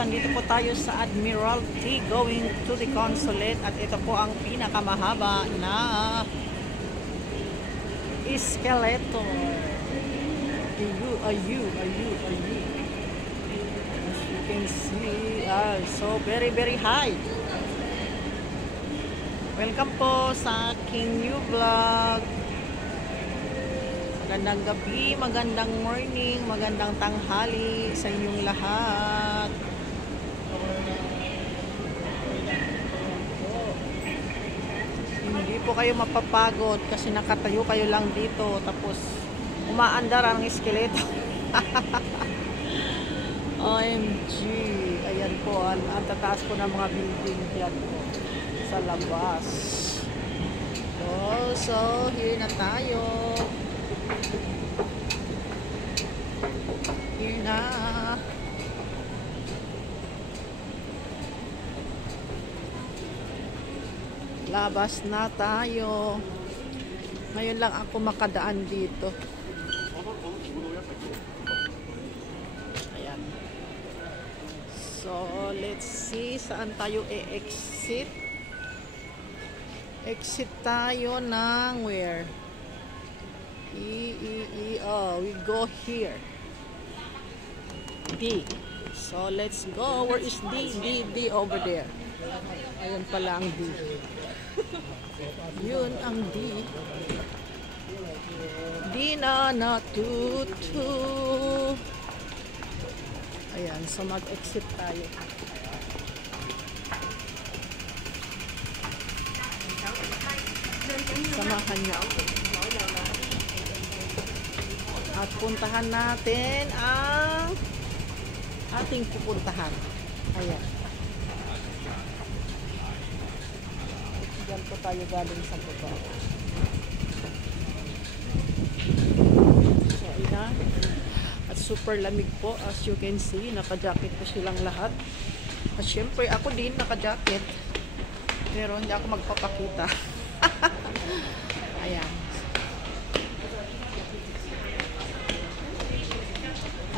andito po tayo sa Admiralty going to the consulate at ito po ang pinakamahaba na escalator. As you can see, so very high. Welcome po sa aking new vlog. Magandang gabi, magandang morning, magandang tanghali sa inyong lahat. Hindi po kayo mapapagod kasi nakatayo kayo lang dito tapos umaandar ang esqueleto. OMG. Ayan po, ang tataas po ng mga building yan po sa labas. So here na tayo. Here na. Labas na tayo. Ngayon lang ako makadaan dito. Ayan. So, let's see saan tayo e-exit. Exit tayo ng where? Oh, we go here. D. So, let's go. Where is D? D over there. Ayun pala ang D. Yun ang D. D na tutu. Ayan, so mag-exit tayo. Samahan niyo ako. At puntahan natin ang ating pupuntahan. Ayan. Diyan po tayo galing sa baba. So, ayan. At super lamig po. As you can see, naka-jacket po silang lahat. At syempre, ako din naka-jacket. Pero hindi ako magpapakita. Ayan.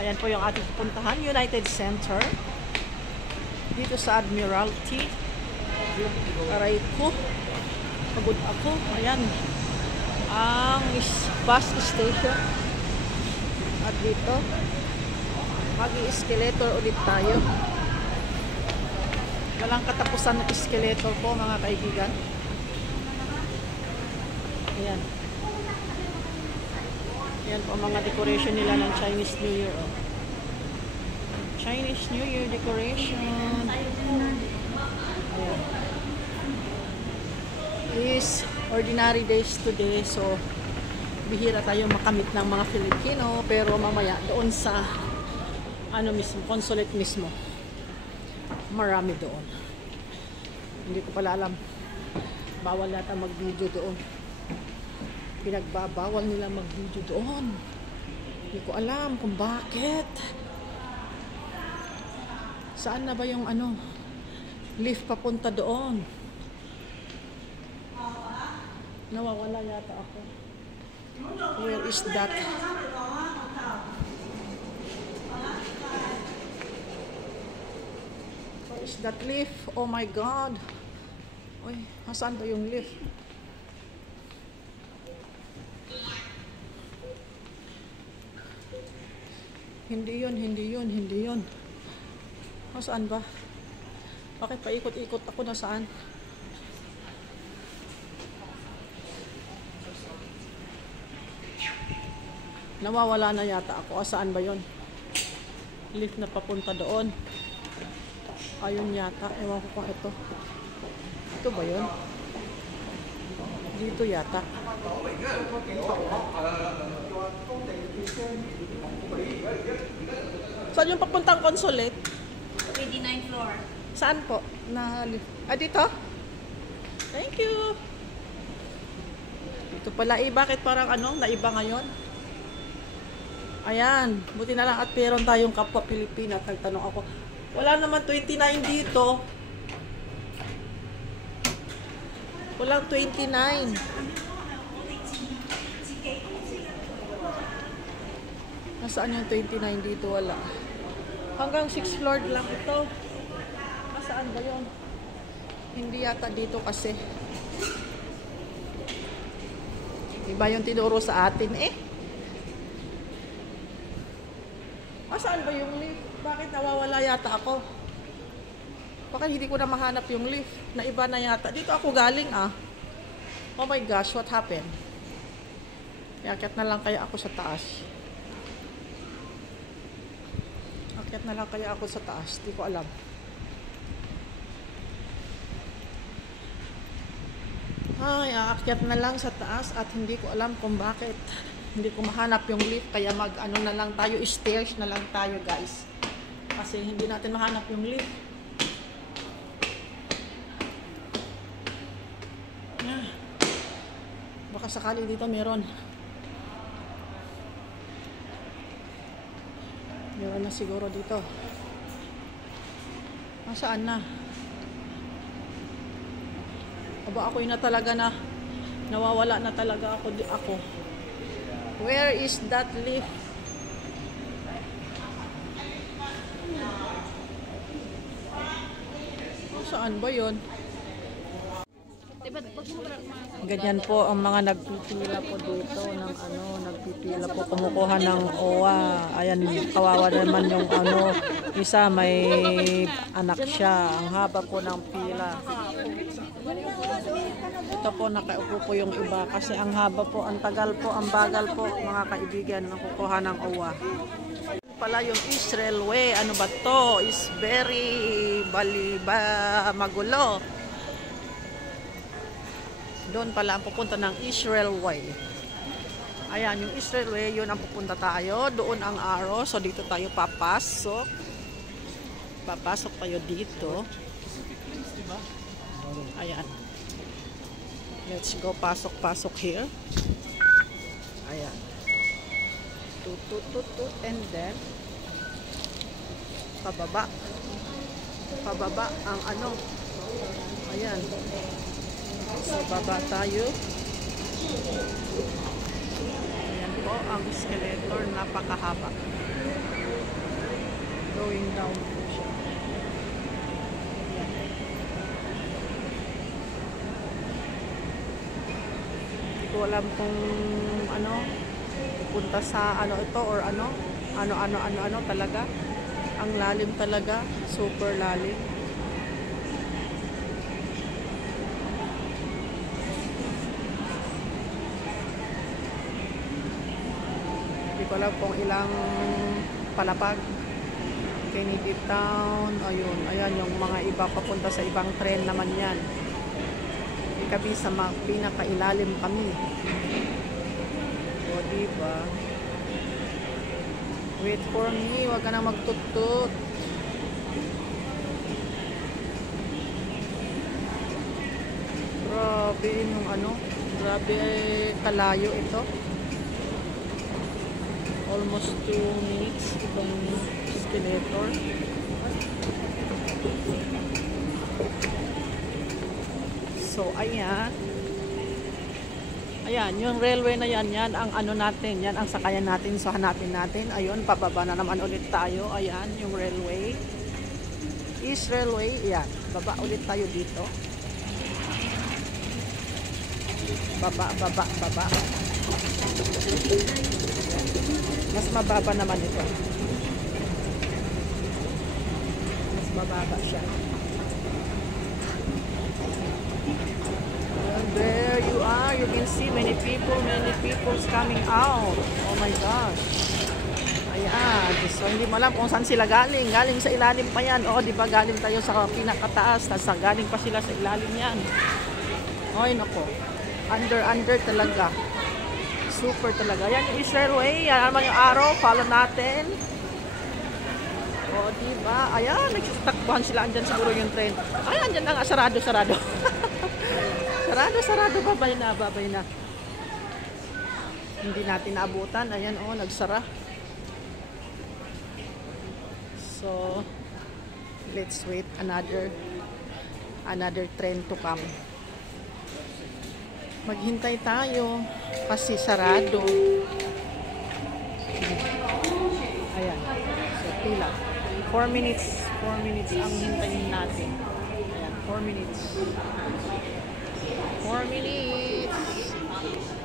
Ayan po yung ating pupuntahan. United Center. Dito sa Admiralty. Aray ko. Pagod ako. Ayan. Ang bus station. At dito. Mag-i-escalator ulit tayo. Walang katapusan ng escalator po mga kaibigan. Ayan. Ayan po mga decoration nila ng Chinese New Year. Oh. Chinese New Year decoration. Ayan. Is ordinary days today. So, bihira tayo makamit ng mga Filipino. Pero mamaya doon sa ano mismo, consulate mismo. Marami doon. Hindi ko pala alam. Bawal nata mag-video doon. Pinagbabawal nila mag-video doon. Hindi ko alam kung bakit. Saan na ba yung ano? Lift papunta doon. Nawawala yata ako. Where is that? Where is that lift? Oh my God. Uy, saan ba yung lift? Hindi yun. Saan ba? Bakit paikot-ikot ako na saan? Nawawala na yata ako. Saan ba yun? Lift na papunta doon. Ayun yata. Ewan ko kung ito. Ito ba yun? Dito yata. Saan yung papuntang consulate? 29th floor. Saan po? Dito? Thank you. Dito pala bakit parang naiba ngayon? Ayan, buti na lang at meron tayong kapwa Pilipina. Nagtanong ako, wala naman 29 dito. Walang 29. Nasaan yung 29 dito? Wala. Hanggang 6th floor lang ito. Saan ba yun? Hindi yata dito kasi. Iba yung tinuro sa atin eh. Saan ba yung lift? Bakit nawawala yata ako? Baka hindi ko na mahanap yung lift. Na iba na yata. Dito ako galing ah. Oh my gosh, what happened? Iakyat na lang kaya ako sa taas. Akyat na lang kaya ako sa taas. Di ko alam. Ay, aakyat na lang sa taas at hindi ko alam kung bakit. Hindi ko mahanap yung lift. Kaya mag-ano na lang tayo. Stairs na lang tayo guys. Kasi hindi natin mahanap yung lift. Baka sakali dito meron. Meron na siguro dito. Saan na? Aba ako'y na talaga na nawawala na talaga ako. Where is that lift? Saan ba yun? Ganyan po ang mga nagpipila po dito ng ano, nagpipila po kumukuha ng OWA. Ayan, kawawa naman yung ano, isa may anak siya. Ang haba po ng pila. Ito po nakaupo po yung iba kasi ang haba po, ang tagal po, ang bagal po mga kaibigan ng kukuha ng OWA. Pala yung Israel Way, ano ba to? Is very magulo. Doon pala ang pupunta ng Israel Way. Ayan, yung Israel Way, yun ang pupunta tayo. Doon ang arrow. So, dito tayo papasok. Papasok tayo dito. Ayan. Let's go. Pasok here. Ayan. Tut. And then, pababa. Pababa ang ano. Ayan. So, baba tayo. Ayan po ang escalator, napakahaba. Going down po siya. Ayan. Hindi ko alam kung ano, pupunta sa ano ito or ano talaga. Ang lalim talaga, super lalim. Wala pong ilang palapag. Kennedy Town, ayun, ayan yung mga iba papunta sa ibang tren naman yan. Ikabi sa pinakailalim kami. O diba? Wait for me, wag ka na magtutut. Grabe yung ano, grabe kalayo ito. Almost 2 minutes itong escalator. So, ayan. Ayan, yung railway na yan, yan ang ano natin, yan ang sakayan natin. So, hanapin natin. Ayun, pababa na naman ulit tayo. Ayan, yung railway. East Railway, ayan. Baba ulit tayo dito. Baba. Mas mababa naman ito. Mas mababa siya. And there you are. You can see many people coming out. Oh my gosh. Ayan. So, hindi mo alam kung saan sila galing. Galing sa ilalim pa yan. O, di ba galing tayo sa pinakataas. Tapos galing pa sila sa ilalim yan. Ay, nako. Under talaga. Super talaga. Yan yung Israel Way. Yan naman yung arrow. Follow natin. O, diba? Ayan, nagsitakbuhan sila. Andyan siguro yung train. Ayan, andyan na nga. Sarado. sarado. Babay na. Hindi natin naabutan. Ayan, o, nagsara. So, let's wait another train to come. Maghintay tayo kasi sarado. Ayan. So, pila. 4 minutes. 4 minutes ang hintayin natin. Ayan, 4 minutes. 4 minutes.